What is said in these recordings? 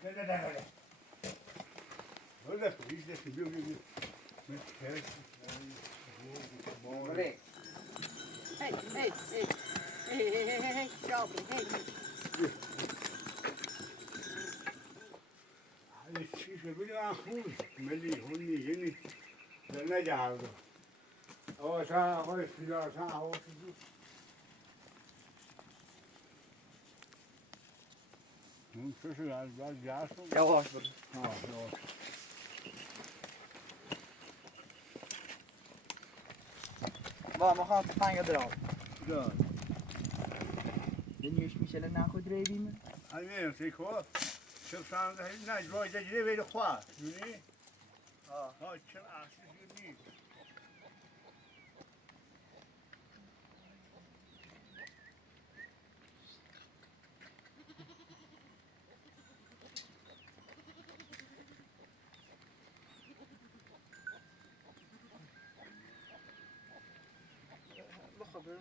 Hey, hey, hey, hey, hey, hey, hey, Shelby, hey. چیشه بگم خوب ملی هونی یعنی نجاوز آه تا آقای فیلا تا آقای فیلا اون چشم از بعد جاسم Yavaş dur. ها yavaş Var, man kan inte fånga dra. da Den görs mycket eller när skjuter det i mig. همین سیکو شخصان نه جای دیگه ولی خواه یعنی ها چه اصلی نیست بخبر.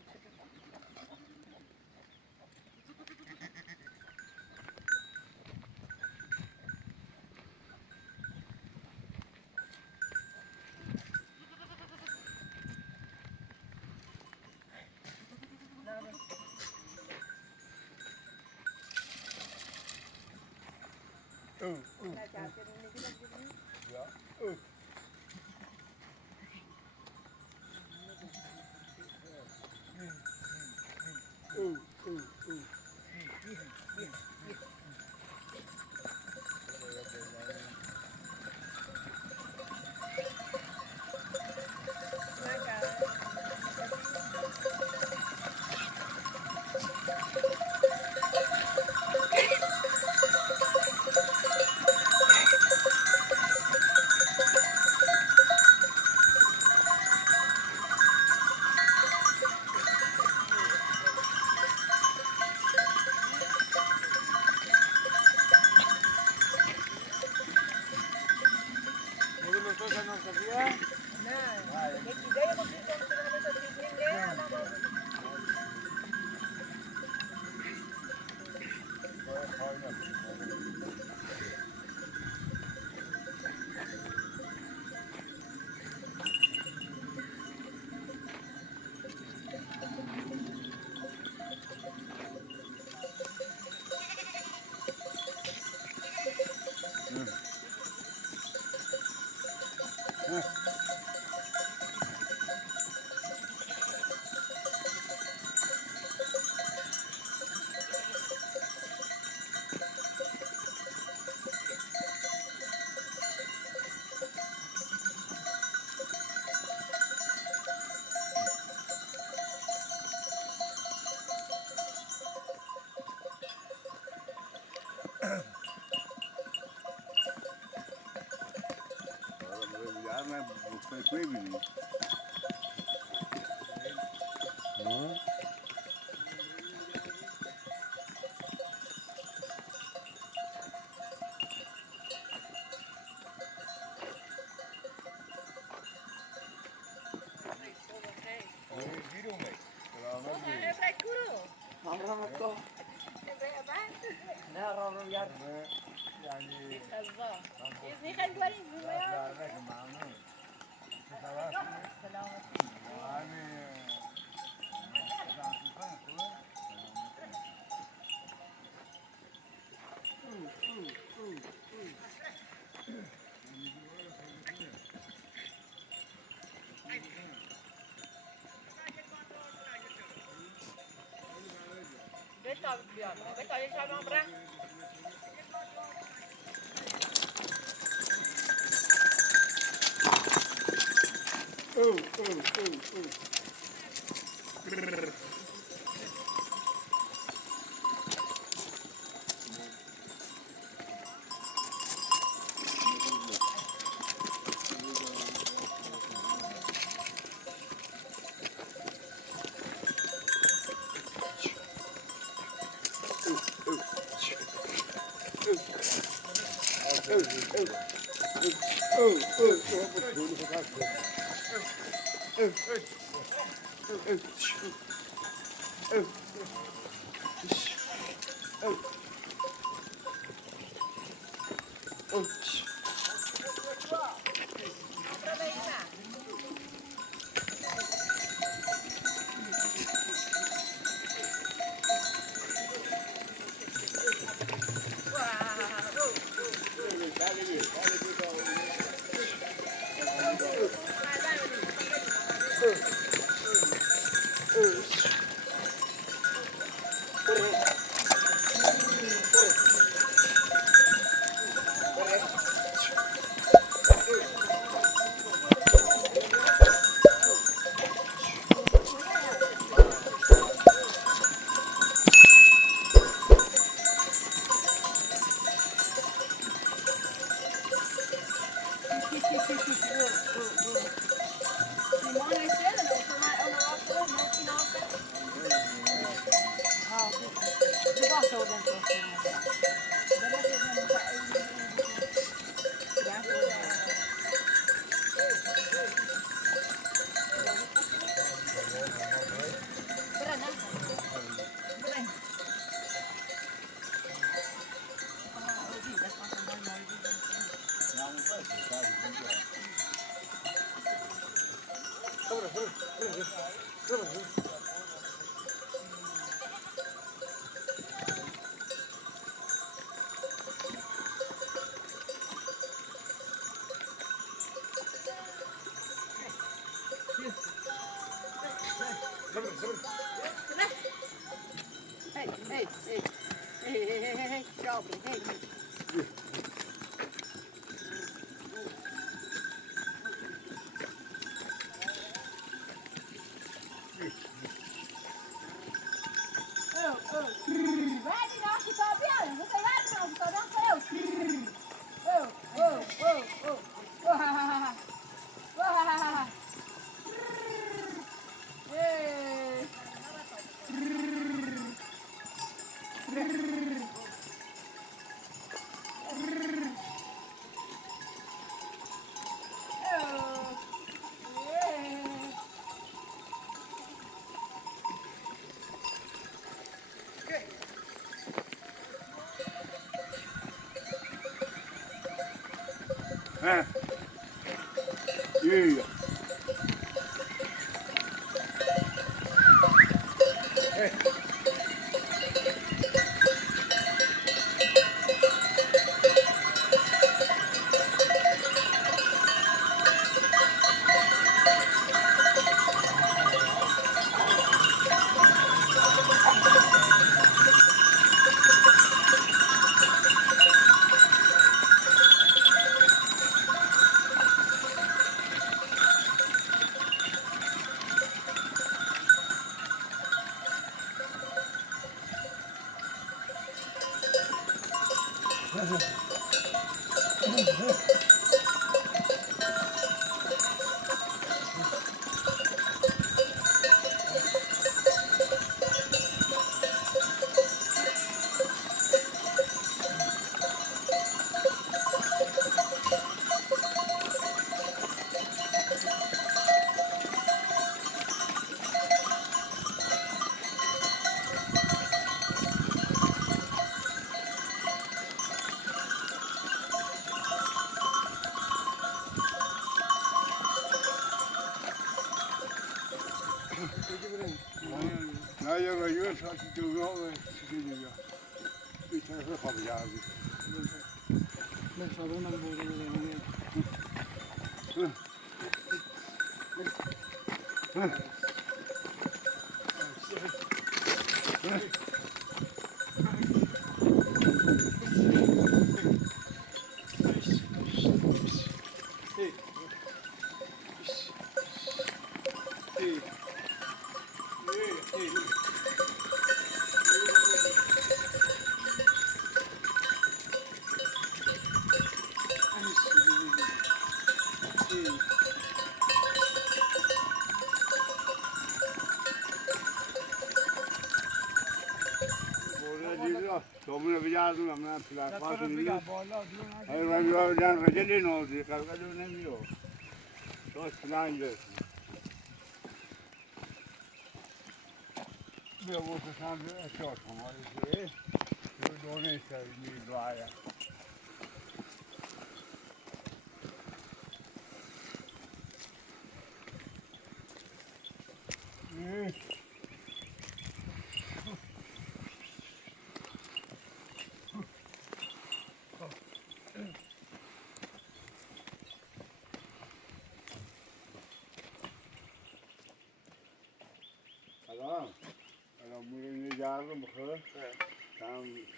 من بکنه ببینی نه را رو یار. یعنی Yeah. Yeah. Nou, je weet je wat je doet wel, ik heb het van ja. Ben zal dan worden. Domine biliyorsun ama filan fasulye. Hayır ben göreceğim receli ne oldu? Kavga dönemi yok. Çok filan yiyorsun. Bir bu kısan bir çok ama işte. Bu doğru işte bir duaya. خب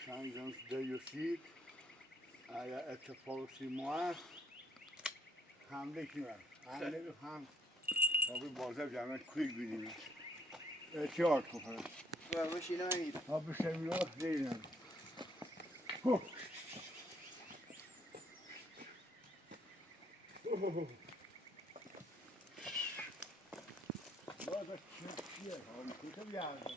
چند جنس دی و سیک اگر اتفاقی ما حمله کنن حمله رو هم تابی بازه جمعه کوی بینیم احتیاط کنن باش اینا این ها بشه میرا دیدن Burada çiftçiye, kötü bir yerde.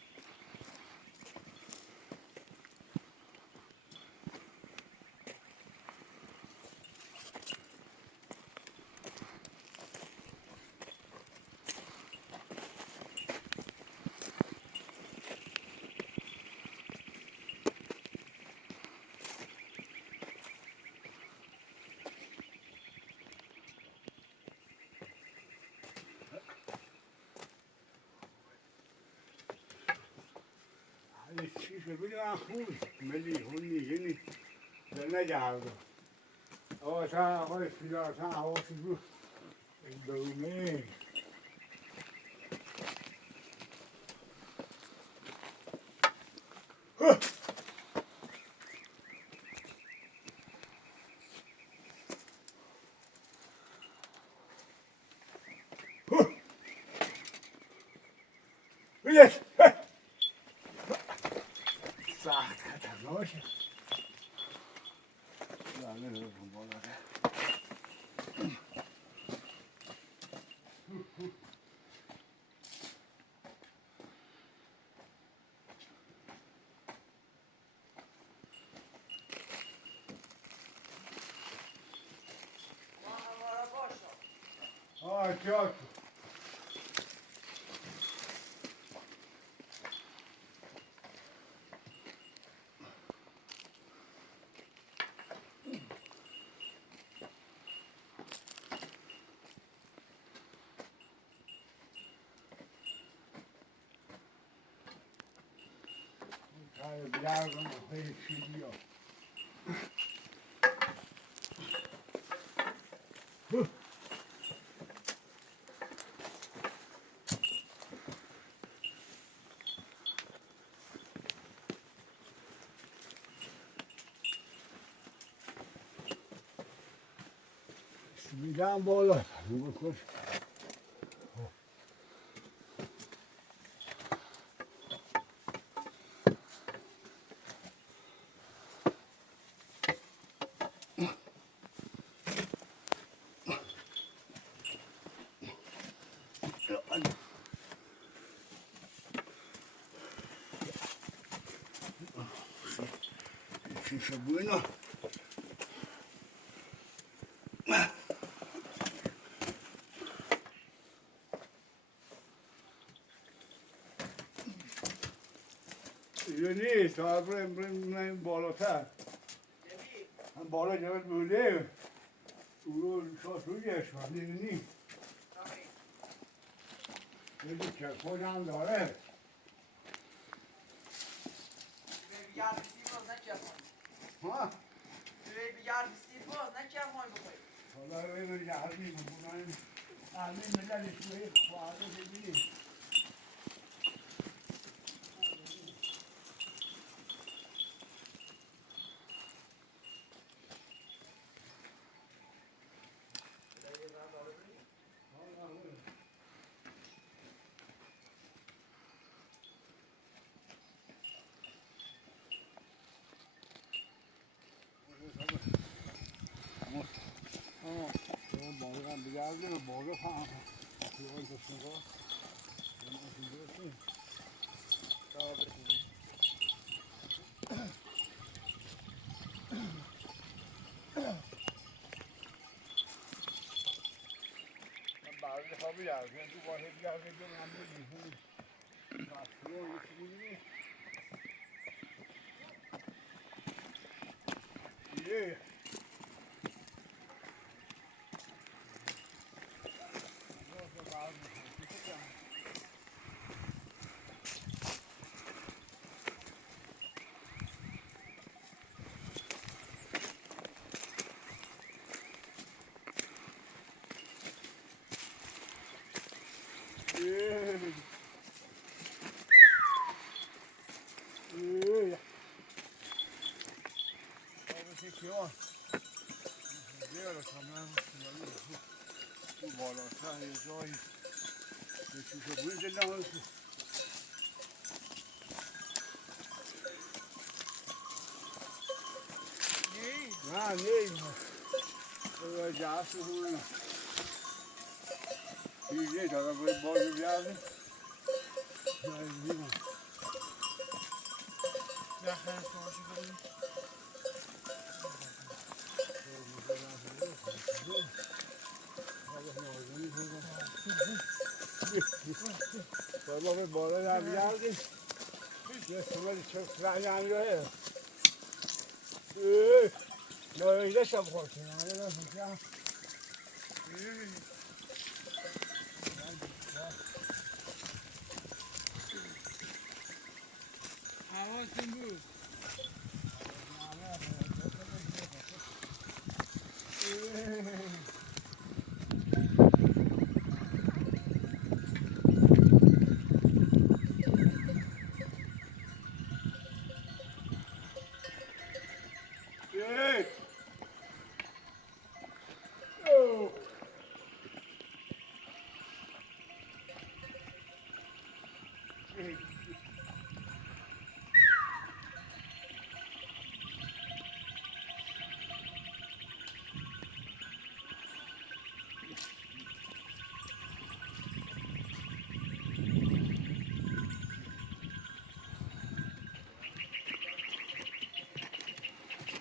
چیز ببینم خوب ملی هونی یعنی نگرده آشان آقای فیلارتان حواسی بود دومه بیش سخت خطرناکه çok. Birazdan böyle çiziyor. Midem bağlı. Bu koş. Şişe buyna. یعنی صاحب رو بالاتر هم بالا جواد بوده او رو شاسویش دیدنی یکی چکمون هم داره ها؟ حالا روی جهازی بکنن همین مدلش روی خواهده بگیریم بالا بگرده بالا فهم خیال دستگاه بعضی خوابی درگه تو واحد گرده جو من بگیم مصنوع یکی بودیم یه Kivan. بیاره کاملا تو بالاتر یه جایی یه چیزا بود دیدم هستو نه نه باید جهست بودم دیگه تا باید بازو بیارده دیدم Ja, ga eens maar als je wil doen. باید باید بالا در بیارده یه سمالی چه رنگ انگاهه نویده شب خورشیم Hava kim bu?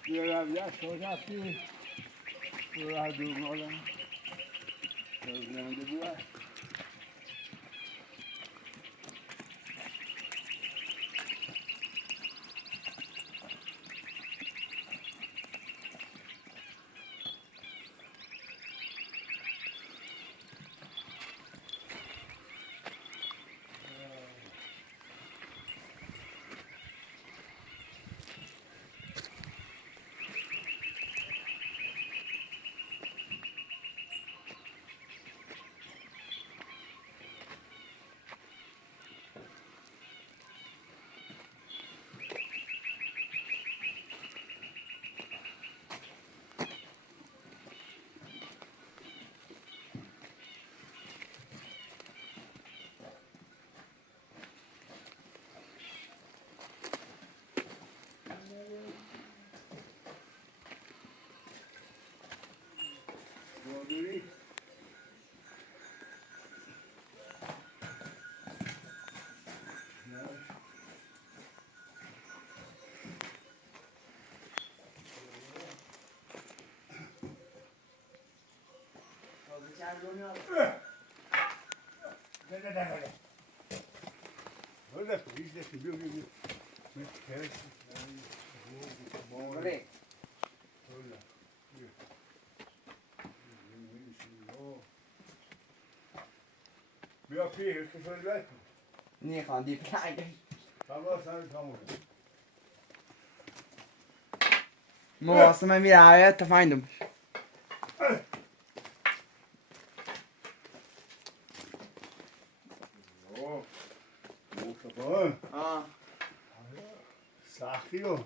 Görev yaşayacaktı. Uğradığım olan gözlerinde bu var. Gördünüz. Öyle biz de biliyor muyuz? Biz ters. Öyle. Öyle. بیا پیر که شده بکن Nee, gewoon die kijken. تمام سر تمام Maar als ze mij weer uit te vinden. مصطفى Ah. سختی و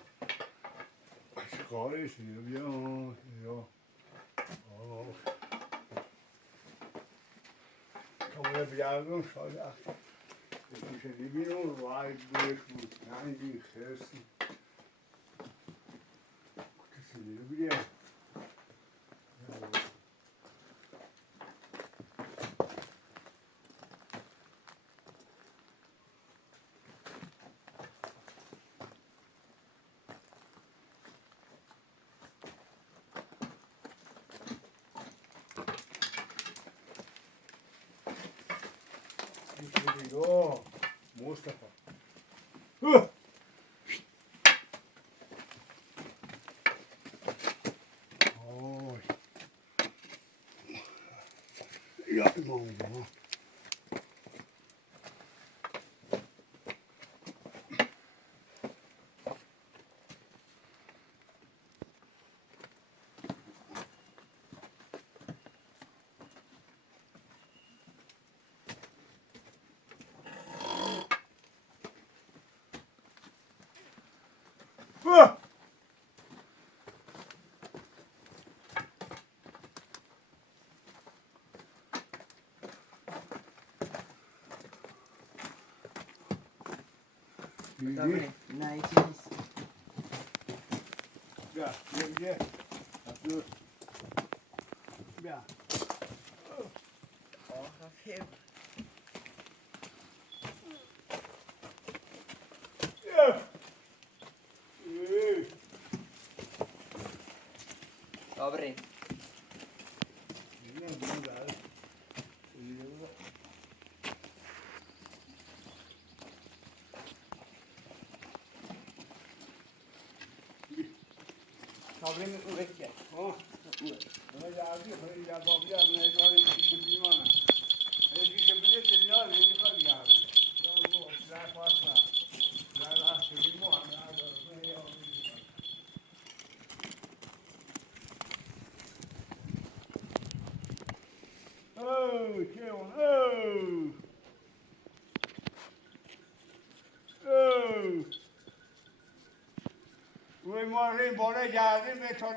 کارش بیا کاملا بیارم شاید میشه ببینم وای بود نمیدین خرسی کسی میره بگه Oh, Mustafa. Oh. Ja, mama. Dobre, نه یکی نیست. بیا بیا بیا بیا آخه فیب. Dobre. Dobre mi uvekje. Ona geldi, ya babaya meydan için bana. Eski şebile geliyor, yeni kal geldi. Ya bu silah varsa, silahlar sevim o ana da. Oh, Kevin, oh, oh. روی ما این بالا گردیم به تا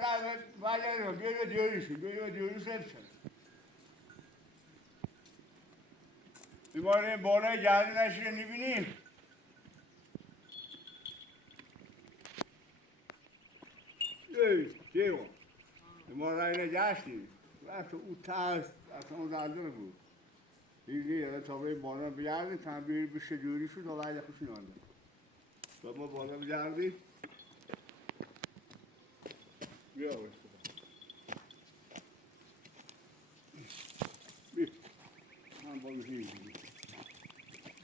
ولی بیا دیوریشی بیا دیوریش هستن این ما این بالا گردیم نشیده نبینیم کیو این ما را اینه گشتیم وقت او ترس اصلا اون زنده بود دیگه یه تا به بالا بگردیم تا بشه دیوری شد و ولی خوشی نانده تا ما بالا بگردیم بیا من بالا بگردیم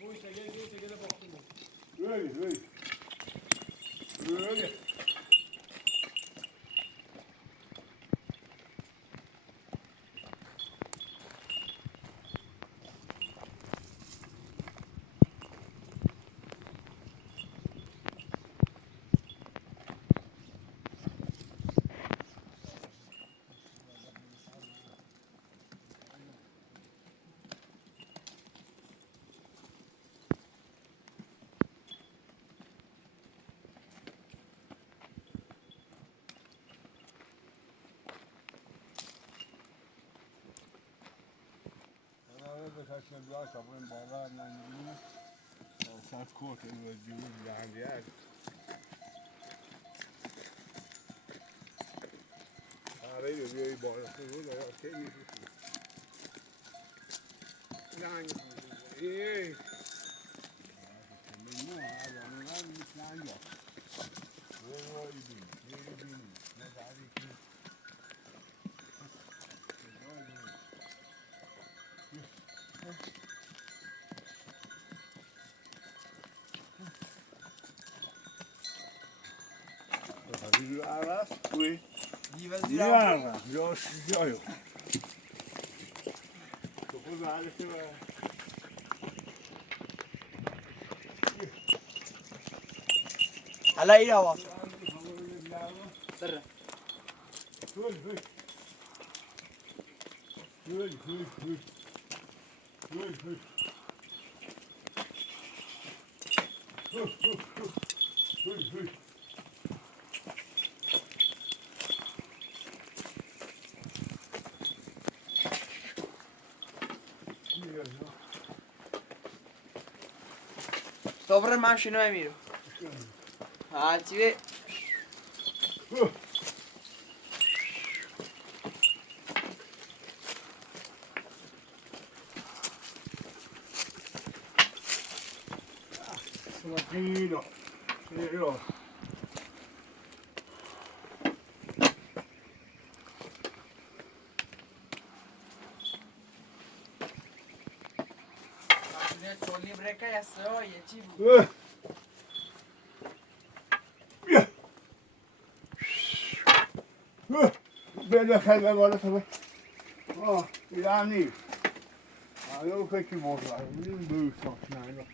Boy tegele baktım. Öyle. Kaçın biraz sabun bağlarla ilgili saat kort ediyor yani yer. Arayı bir bağlasın bu da şey mi? Yani iyi. Ne abi onlar bir plan yok. Böyle iyi. Ne daha iyi. Aras, oui. Ja, jo. Çok güzel bir şey. Hala iyi hava. Sırrı. Dobre, mám šinu míru. A ti Sono fino. چولی برکه هسته ها یه چی بود بده خیلی بالا تو ایران نیست آیا فکر موضوع این بوی ساخت نه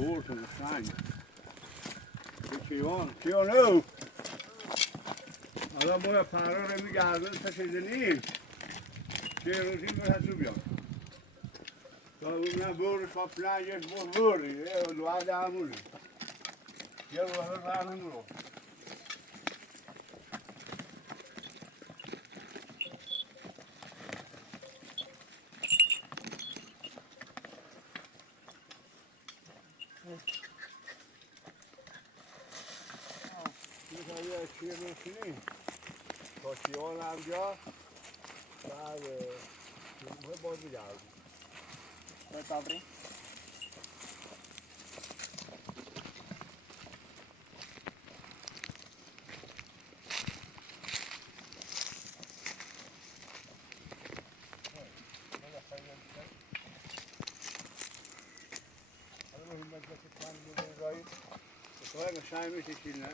Poort en Sijn. کیوان او حالا ما پرا رو میگردن تا شدنیم چه روزی باید بیان تا بودن بور کپلنجش بوری لوعد همونه یه روزه برنم رو یه چیه میکنی تا کیوان هم جا بعد کیوان باز بگردیم بتابری Sonra şahimi çekil ne?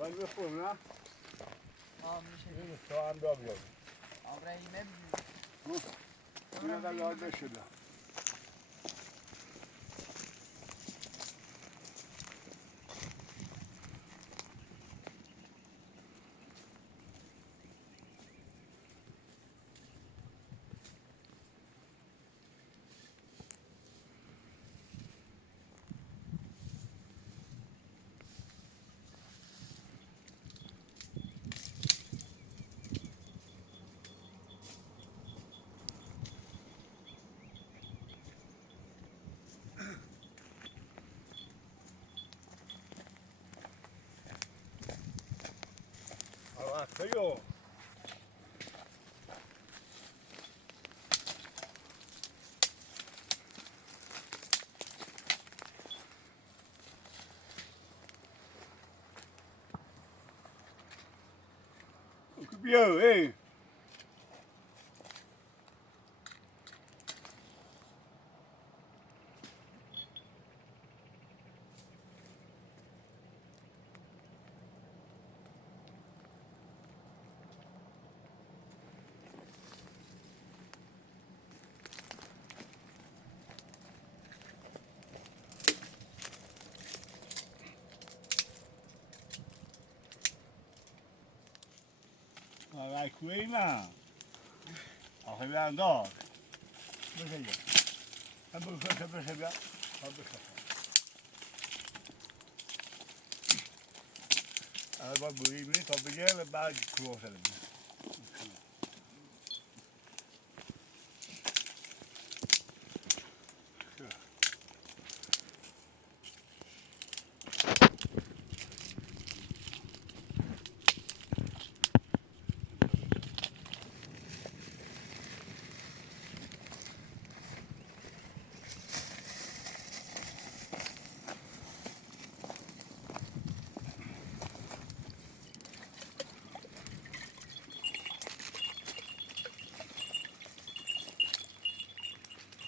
Ben bir fırına. میشه Soğan da alıyorum. ابراهیمه Ne kadar da şurada. Atıyor. Kupiyor, hey. Vai qui là. Auch wir an dort. Was ist hier? Haben wir schon ja. Haben wir schon. Aber bu iyi bir kapıya ve bazı kuruşalım.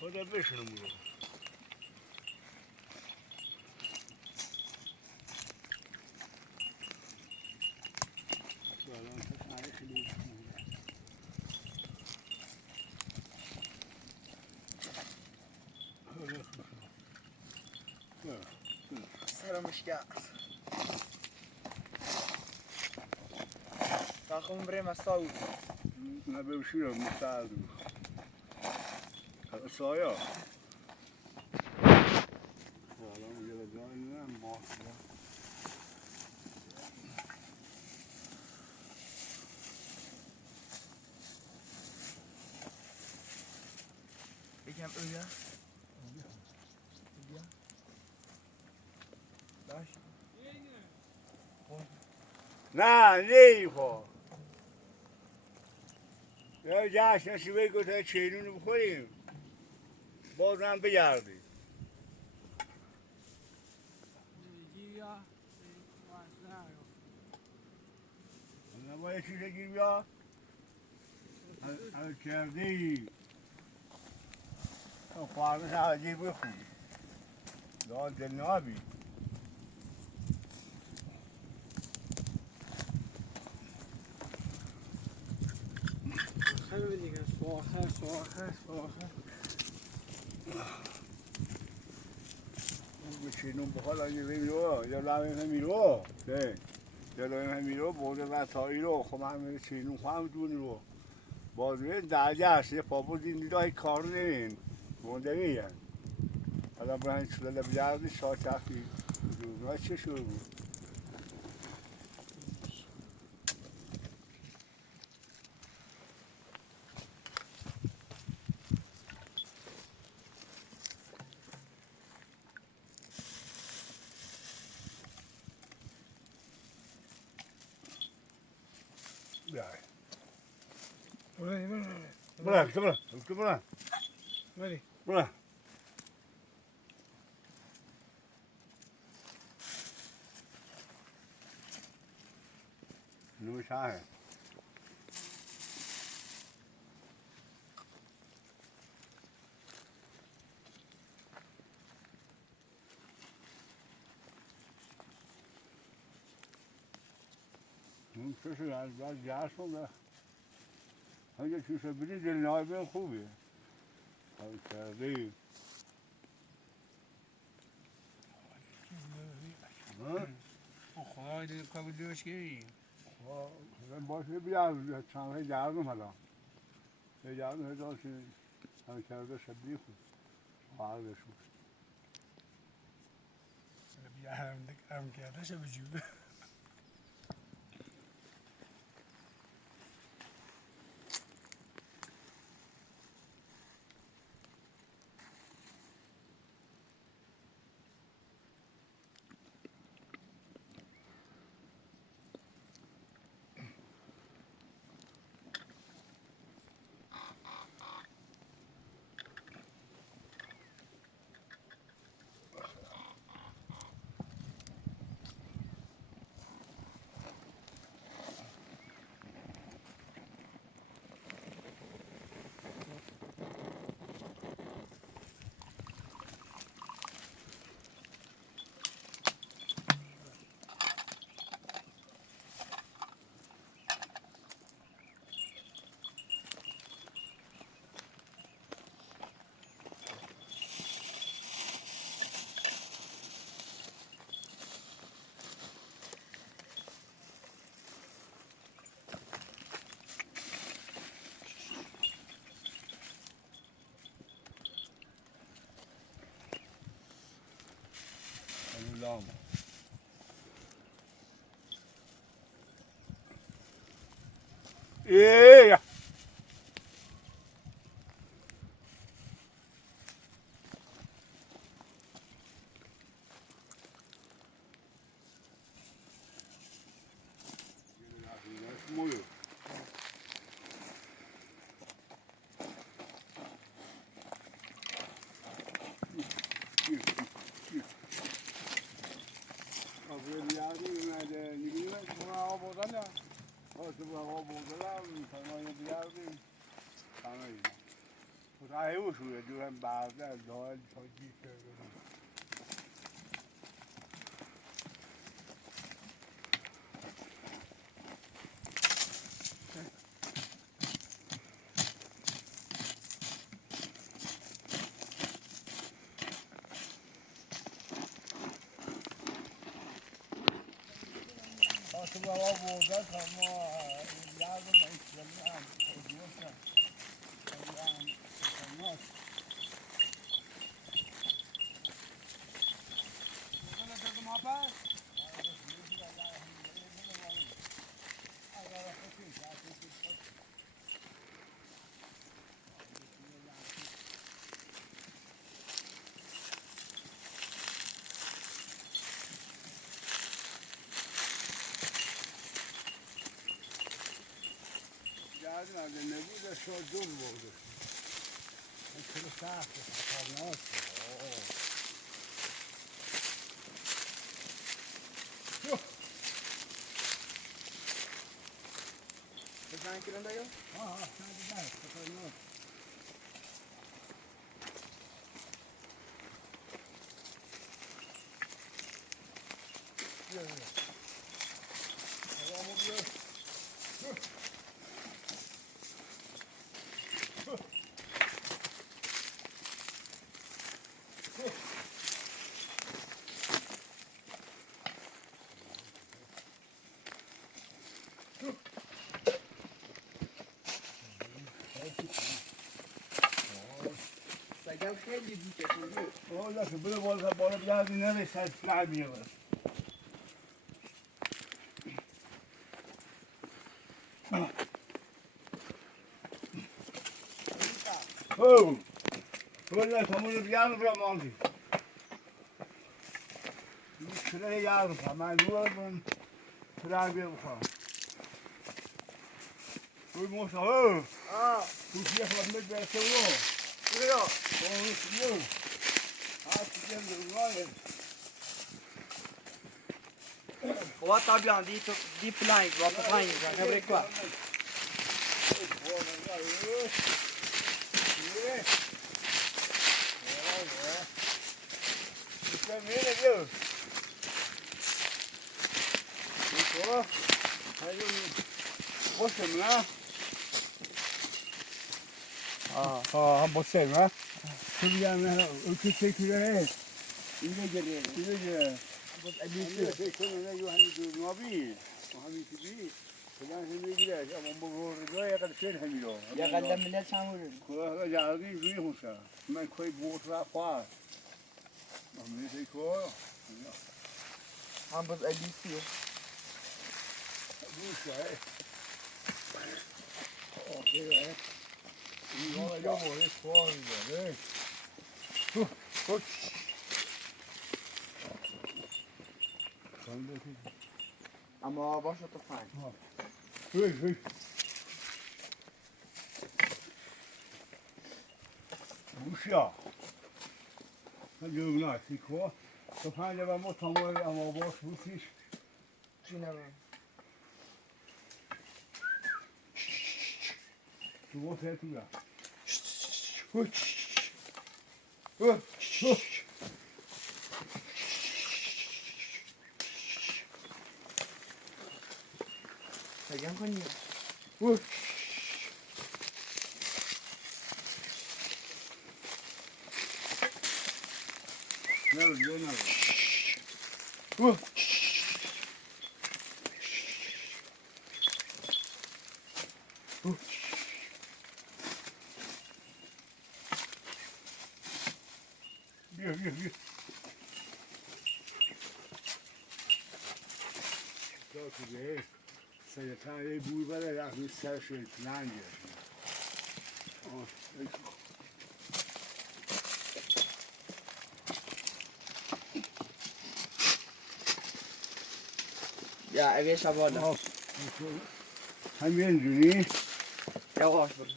خدا بشنم رو. سلامش کرد تاخون بریم استاود نه بشیرم مستعد سایا سلام یه جای نه ماسیا یکم اویا باش نه نی خو یا جشن شوی گوته چینونو بخوریم بازم بگردیم نه باید چیز گیر بیا کرده ای خوارمش عجیب بخون داد دلنابی خیلی دیگه سواخه بچینون بخواد اگه میرو یا لاوی میرو نه یا لاوی میرو بوده و تایی رو خب همه چینون خواهم دونی رو بازوی درجه هست یه پاپو دین دیده های کار نمین مونده میگن حالا برای چلال بیاردی شاچخی دونه چه شروع بود بیای بری برو نوش های اون چشم از بعد جرس هم اگه چوشه بری دل نایبه خوبیه حال کرده ای خدا دیگه قبول دیوش گیری باشه بیار چند های گردم حالا یه گردم هزار که هم کرده شبیه خود خواهدش بود بیا هم کرده شب جوبه لام ای مویو Abi yardım nerede? Nigime buna hava bozan ya. Olsun bu hava bozan sana bir yardım. Sana iyi. Bu da ev usulü diyorum bazı doğal çocuğu söylüyorum. Olsun bu hava bozan ama yardım da istiyorum. Diyorsan. Olmaz. بودن درد محبت Yardım nerede? Ne bu da şu dur bozdu. Şunu sağ olsun. چند کیلو داریم؟ چند دست خطرناک بیا بیا آقامو بیا سگم خیلی دیگه کنید والا که بله بالا بیادی نرسد فلع بیاد او والا تمام بیان را ماندی شده یارم که من من فلع بیاد بخوام اوی موسا او کوچیه خواهد برسه او بیا او Vad tar Björn dit och dit på line, var på line, så kan bli kvar. Han bossar va? Så vi gärna uppe till اینجا گره اینجا کنه یو همین دور نابی و همین چیزی فلان همین گره اما بگو یا قد شیر همین رو یا قدم ملت چمورون که جاردی روی هوشا من کوی بوت را خواهد من میشه که هم باز ابیسیه بوشه آه این ها یا باید خواهد داره اما باشه تو فن هی بوشیا من جوگناه سیکو تو پنج و ما تمام اما باش بوشیش چی نمیم تو گفت تو یا سگم کنیم نرو دیگه نرو بیا دا تو به سیدتان یه بوی بره رخمی سرش رو پلن گرشن یا اوی شبالا همین دونی یواش برو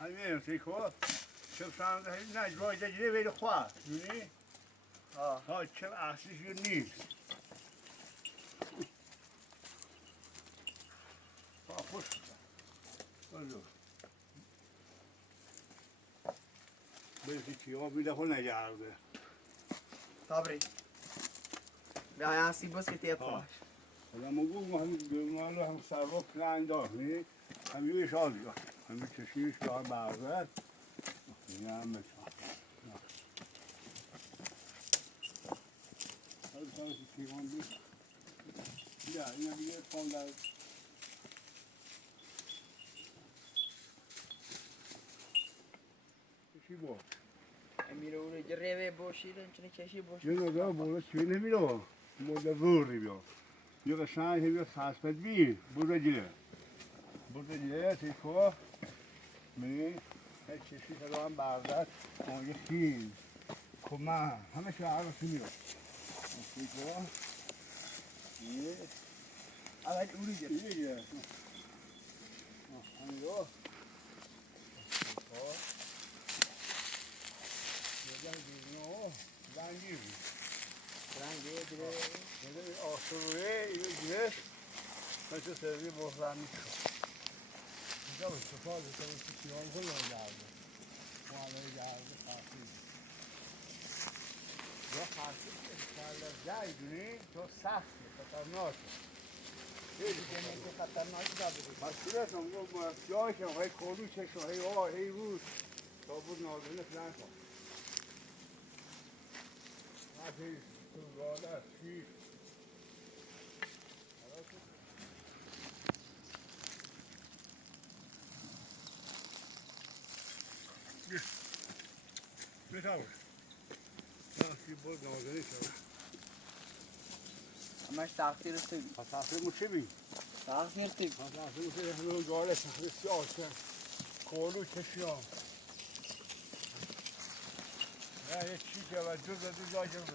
همین سیکو چه سانده نه جای دیگه ویل خواه دونی ها چه اصلیش نیست خوش بزرگ بلکه چیه بیده خود نگرده تابری بیا یه سی بس که تیت باش حالا مگو ما همین بیرونان رو هم سر رو پلن داریم همین یه شادی همین چشیش که هم برزد این هم بچه حالا سرش کیوان بید بیا این هم دیگه کن در چی بود؟ امیر او رو جریه باشیدن چنه کشی باشید یه نگاه بالا چی نمیره مودا زوری بیا یه قشنگ هیچ خاص بی بوده تیکو می هیچ چیزی که هم برداشت یه خیل کمان همه چی عارف میره تیکو یه اول اوری جریه یه همین رو شروعه اینو گرفت مثل سروی بحرانی شد اینجا استفاده کنید که سیان کنه درده معامله درده خاصی یا خاصی که کلا جایی دونی تو سخته خطرناکه خیلی خطرناکی داره. پس صورتم گفت جایی که های کلو چشم های روز تا بود نازنه فلان کن وقتی تو بالا چی بتاور ناسی بود نازنه شد همش تقصیر تو. تقصیر مو چی بی؟ تقصیر تو. تقصیر مو چی همون گاله تقصیر سیاسه کلو چشم نه یه چی که و جز دو زاجر بشه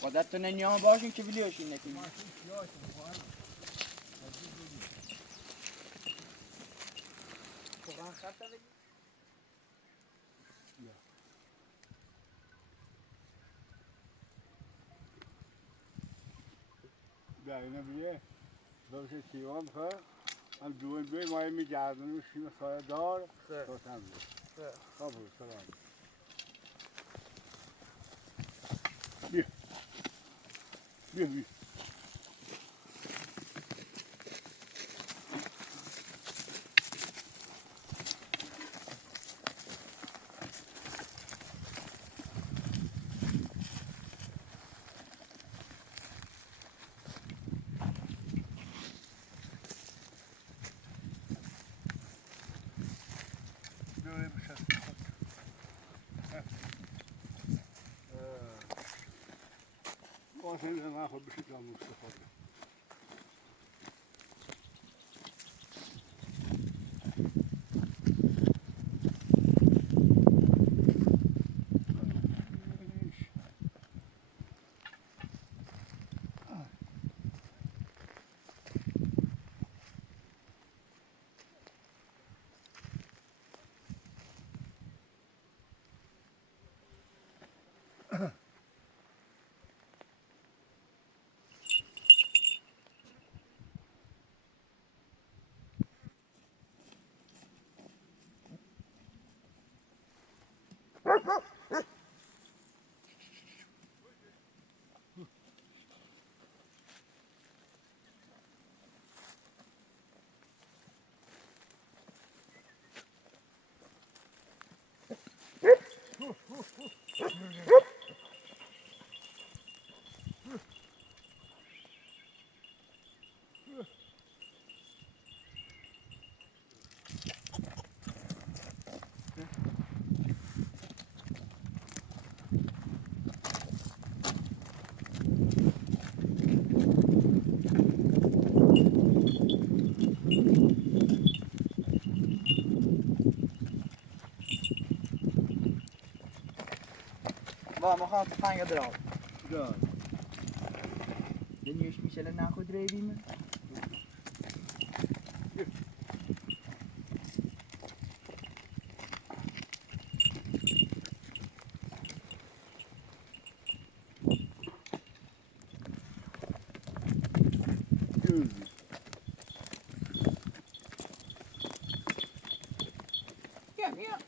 خودتون نیام باشین که بلیوشین نکنید. ماشین سیاسه مهم واقعا خطر بگید؟ ده اینه بیه بشه کیوان خواهد هم دوی ماهی میگردنیم شیم سایه دار تا تم بیه قبول سلام بیا بیا بیا واسه ما خود بشه جامو استفاده با ما خواهم تفنگ درام. جان دنیوش میشه نخود ریدیم. Ja.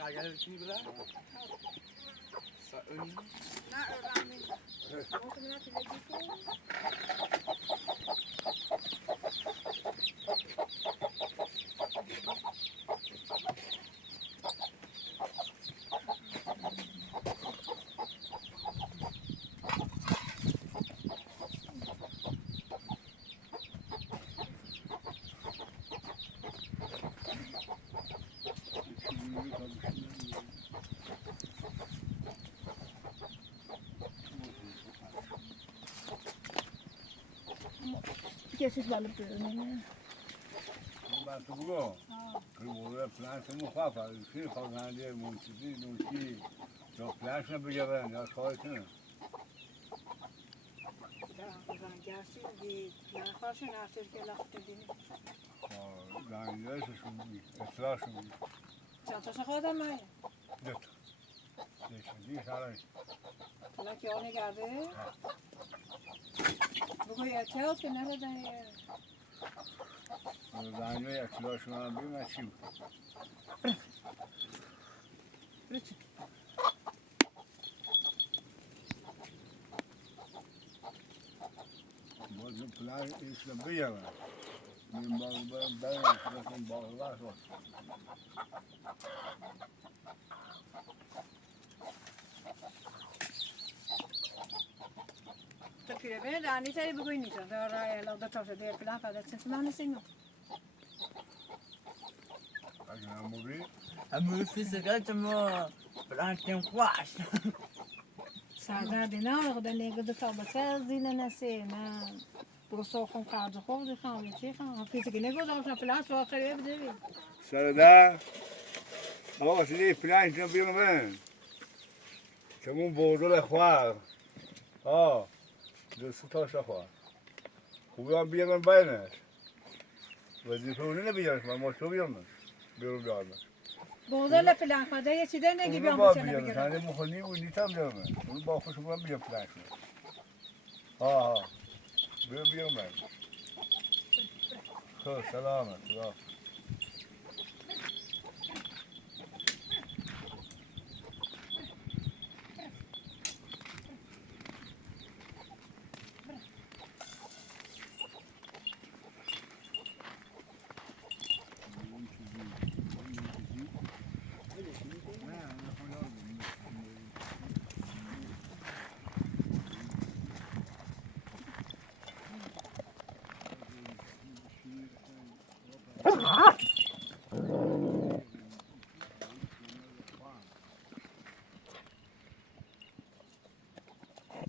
Agak sini belah. Saun. Nak orang ni. Mau kena lagi tu. Kesit balık görünüyor. Ben bu. Kırmızı plastik muhafa. Şey falan diye muntizli nuşi. Çok plastik bir yer ya koysana. Ben gelsin bir yaklaşın artık gel aktarayım. Ben yerse şimdi etrafım. Çantası kadar mı? Evet. Şimdi sarı. Kala ki onu geldi. Bugün yeter ki nerede? Ben yerse etrafım bir maçım. Rıçık. Bu plastik işte bir yer. Ben bakın bağlar var. Tabii ben de anne tabii bugün niçin? Oraya la da tabii diye plan falan sen ne sen? Agam mobi. Ama fiziksel cuma berantem kuas. Sağda dinâ da ne kadar tabii zine nesena. Burası okun kardı kovdu kan bir şey kan. Fizik ne kadar plan sonra kare bir de. Sarıda. Ama şimdi plastik yapıyorum ben. Çamun bozula var. Ha. Nasıl taşa var? Kuyan bir yerden bayne. Vazifeyi ne biliyorsun? Ben motor biliyorum. Biliyorum yani. Bozala plan kadar yeçiden ne gibi Onu ama ben biliyorum. Sen de muhalli bu nitam biliyorum ben. Onu bakmışım ben biliyorum plastik. Ha. Biliyorum ben. Selamet. Selamet.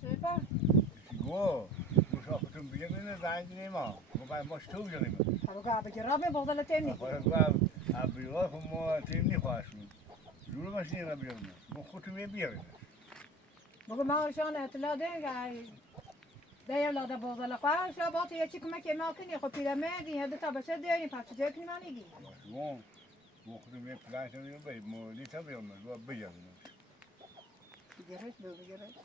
Süper. Go. Mustafa bir yerine zangine ma. Bu ben motor biliyorum. Tabii abi kirame bozala temni. Abi var ama temni faşmı. Yürü maşine biliyorum. Bu kutumu bir yere. Bugün maaşan etla denga. Değerli da bozala kwa şabat ya çıkma kemal kini kopilame diye de tabii şey diye parçacık ni mani gi. Bu kutumu plastik yapıyor. Bu nitam biliyorum. Bu bir yere. Gerek böyle gerek.